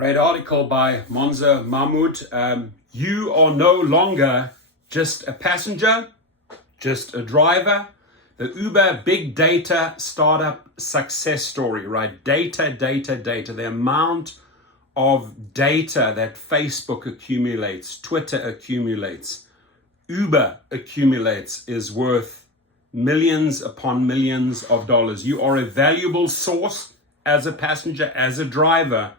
Great article by Monza Mahmoud. You are no longer just a passenger, just a driver. The Uber big data startup success story, right? Data. The amount of data that Facebook accumulates, Twitter accumulates, Uber accumulates is worth millions upon millions of dollars. You are a valuable source as a passenger, as a driver,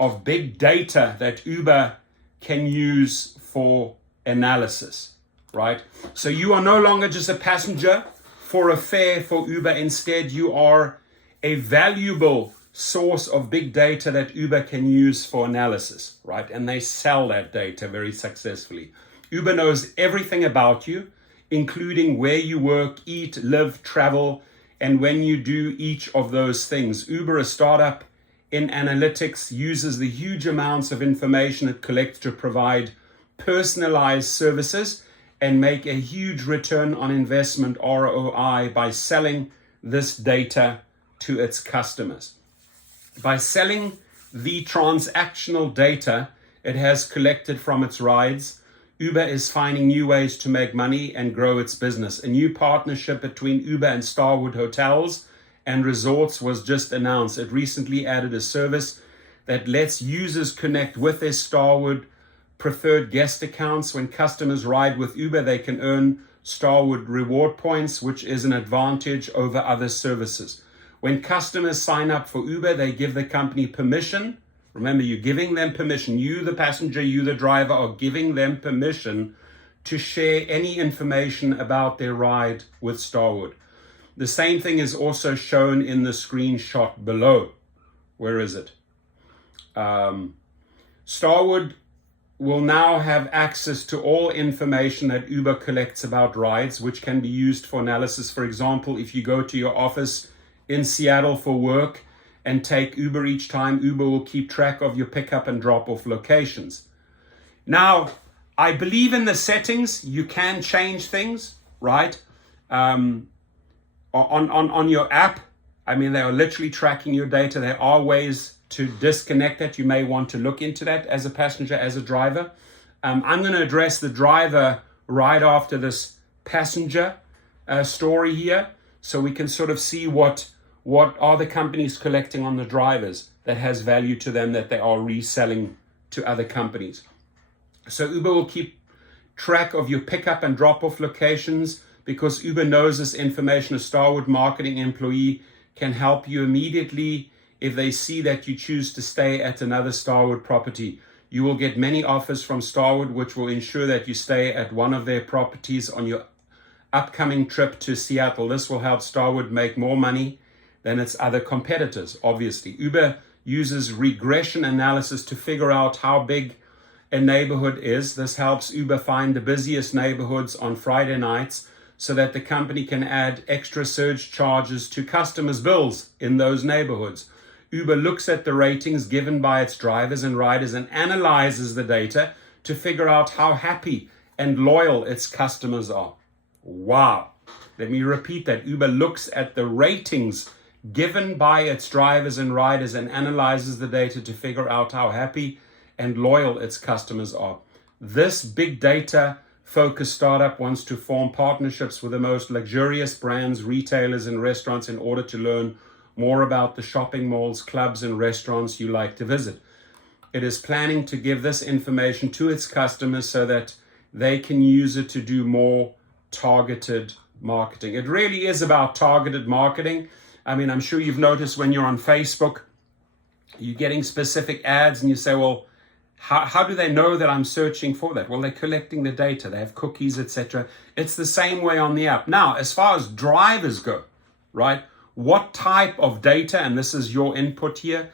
of big data that Uber can use for analysis, right? So you are no longer just a passenger for a fare for Uber. Instead, you are a valuable source of big data that Uber can use for analysis, right? And they sell that data very successfully. Uber knows everything about you, including where you work, eat, live, travel, and when you do each of those things. Uber, a startup in analytics, uses the huge amounts of information it collects to provide personalized services and make a huge return on investment, ROI, by selling this data to its customers. By selling the transactional data it has collected from its rides, Uber is finding new ways to make money and grow its business. A new partnership between Uber and Starwood Hotels and Resorts was just announced. It recently added a service that lets users connect with their Starwood preferred guest accounts. When customers ride with Uber, they can earn Starwood reward points, which is an advantage over other services. When customers sign up for Uber, they give the company permission. Remember, you're giving them permission. You, the passenger, you, the driver, are giving them permission to share any information about their ride with Starwood. The same thing is also shown in the screenshot below. Where is it? Starwood will now have access to all information that Uber collects about rides, which can be used for analysis. For example, if you go to your office in Seattle for work and take Uber each time, Uber will keep track of your pickup and drop-off locations. Now, I believe in the settings. You can change things, right? On your app, I mean, they are literally tracking your data. There are ways to disconnect that. You may want to look into that as a passenger, as a driver. I'm going to address the driver right after this passenger story here, so we can sort of see what are the companies collecting on the drivers that has value to them that they are reselling to other companies. So Uber will keep track of your pickup and drop-off locations because Uber knows this information. A Starwood marketing employee can help you immediately if they see that you choose to stay at another Starwood property. You will get many offers from Starwood, which will ensure that you stay at one of their properties on your upcoming trip to Seattle. This will help Starwood make more money than its other competitors, obviously. Uber uses regression analysis to figure out how big a neighborhood is. This helps Uber find the busiest neighborhoods on Friday nights so that the company can add extra surge charges to customers' bills in those neighborhoods. Uber looks at the ratings given by its drivers and riders and analyzes the data to figure out how happy and loyal its customers are. Wow. Let me repeat that. Uber looks at the ratings given by its drivers and riders and analyzes the data to figure out how happy and loyal its customers are. This big data focused startup wants to form partnerships with the most luxurious brands, retailers, and restaurants in order to learn more about the shopping malls, clubs, and restaurants you like to visit. It is planning to give this information to its customers so that they can use it to do more targeted marketing. It really is about targeted marketing. I mean, I'm sure you've noticed when you're on Facebook, you're getting specific ads and you say, well, how do they know that I'm searching for that? Well, they're collecting the data. They have cookies, etc. It's the same way on the app. Now, as far as drivers go, right, what type of data, and this is your input here,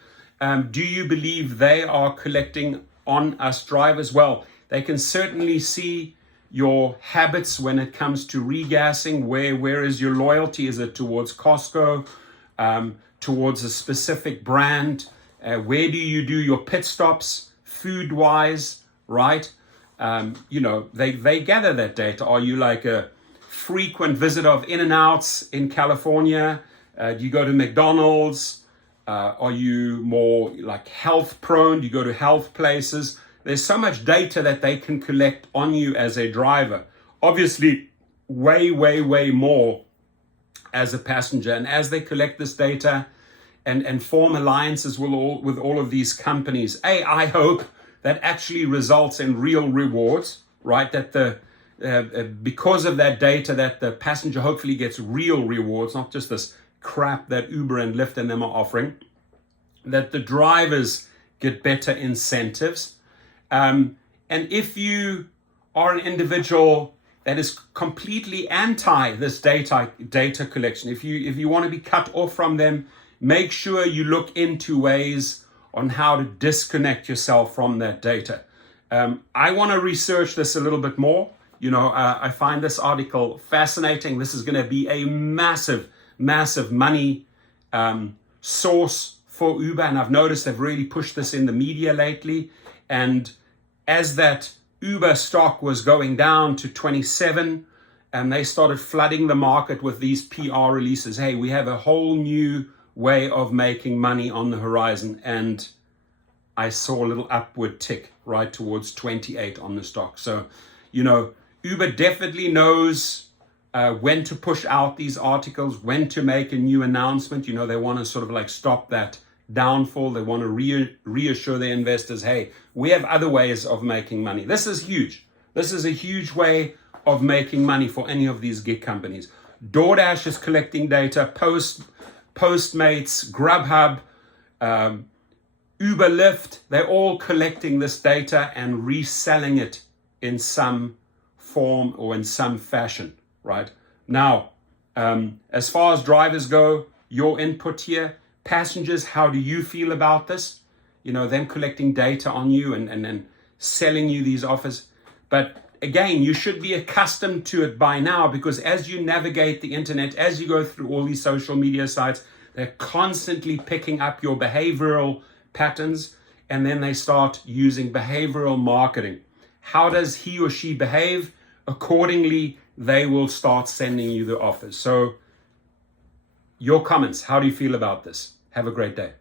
do you believe they are collecting on us drivers? Well, they can certainly see your habits when it comes to regassing. Where is your loyalty? Is it towards Costco, towards a specific brand? Where do you do your pit stops? Food-wise, right? They gather that data. Are you like a frequent visitor of In-N-Outs in California? Do you go to McDonald's? Are you more like health prone? Do you go to health places? There's so much data that they can collect on you as a driver. Obviously, way, way, way more as a passenger. And as they collect this data and form alliances with all of these companies, I hope that actually results in real rewards, right? That because of that data, that the passenger hopefully gets real rewards, not just this crap that Uber and Lyft and them are offering, that the drivers get better incentives. And if you are an individual that is completely anti this data collection, if you want to be cut off from them, make sure you look into ways on how to disconnect yourself from that data. I want to research this a little bit more. I find this article fascinating. This is going to be a massive, massive money source for Uber. And I've noticed they've really pushed this in the media lately. And as that Uber stock was going down to 27, and they started flooding the market with these PR releases. Hey, we have a whole new way of making money on the horizon. And I saw a little upward tick right towards 28 on the stock. So, Uber definitely knows when to push out these articles, when to make a new announcement. They want to sort of like stop that downfall. They want to reassure their investors, hey, we have other ways of making money. This is huge. This is a huge way of making money for any of these gig companies. DoorDash is collecting data, Postmates, Grubhub, Uber, Lyft, they're all collecting this data and reselling it in some form or in some fashion, right? Now, as far as drivers go, your input here, passengers, how do you feel about this? Them collecting data on you and selling you these offers. But again, you should be accustomed to it by now, because as you navigate the internet, as you go through all these social media sites, they're constantly picking up your behavioral patterns, and then they start using behavioral marketing. How does he or she behave? Accordingly, they will start sending you the offers. So your comments, how do you feel about this? Have a great day.